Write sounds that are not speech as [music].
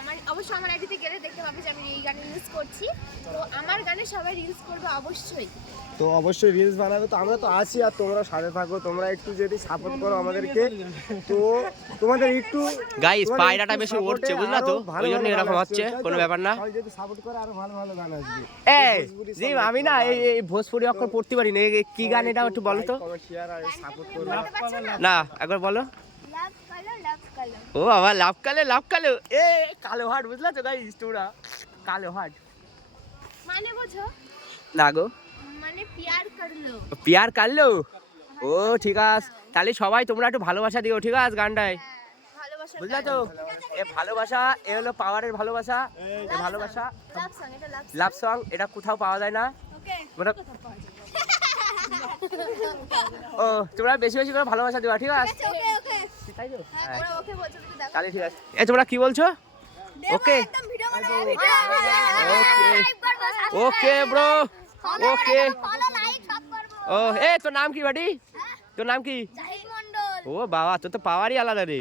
আমার অবশ্যই আমার আইডিতে গেলে দেখতে পাবে যে আমি এই গান ইউজ করছি। তো আমার গানে সবাই রিলস করবে অবশ্যই। তো অবশ্যই রিলস বানাবে। তো আমরা তো আছি আর তোমরা সাথে থাকো তোমরা একটু যদি সাপোর্ট করো আমাদেরকে। তো তোমাদের একটু গাইস পায়রাটা বেশি উঠছে বুঝলা তো? ভালো ওই জন্য এরকম হচ্ছে কোনো ব্যাপার না। যদি সাপোর্ট করে আরও ভালো ভালো গান আসবে। এই জি আমি না এই এই ভোজপুরি অক্ষর পড়তে পারি না কি গান এটা একটু বলো তো? কমেন্ট শেয়ার আর সাপোর্ট করো। বলতে পারছ না একবার বলো। ও বাবা লাভ কালো লাভ কালো। এ কালো হাট বুঝলা তো গাইস তোমরা কালো হাট। মানে বোঝো? না গো। মানে প্যার করল পিয়ার কালো ও ঠিক আছে তাহলে সবাই তোমরা একটু ভালোবাসা দিও ঠিক আছে গানটায়। ভালোবাসা বুঝলা তো? এ ভালোবাসা এ হলো পাওয়ারের ভালোবাসা। এ ভালোবাসা লাভ সং এটা কোথাও পাওয়া যায় না। মানে [laughs] ও তোমরা বেশি বেশি করে ভালোবাসা দিবা ঠিক আছে এ তোমরা কি বলছো? ওকে। ওকে। Bro okay. ও এ তোর নাম কি বাড়ি? তোর নাম কি? ও বাবা তোর তো পাওয়ারই আলাদা রে।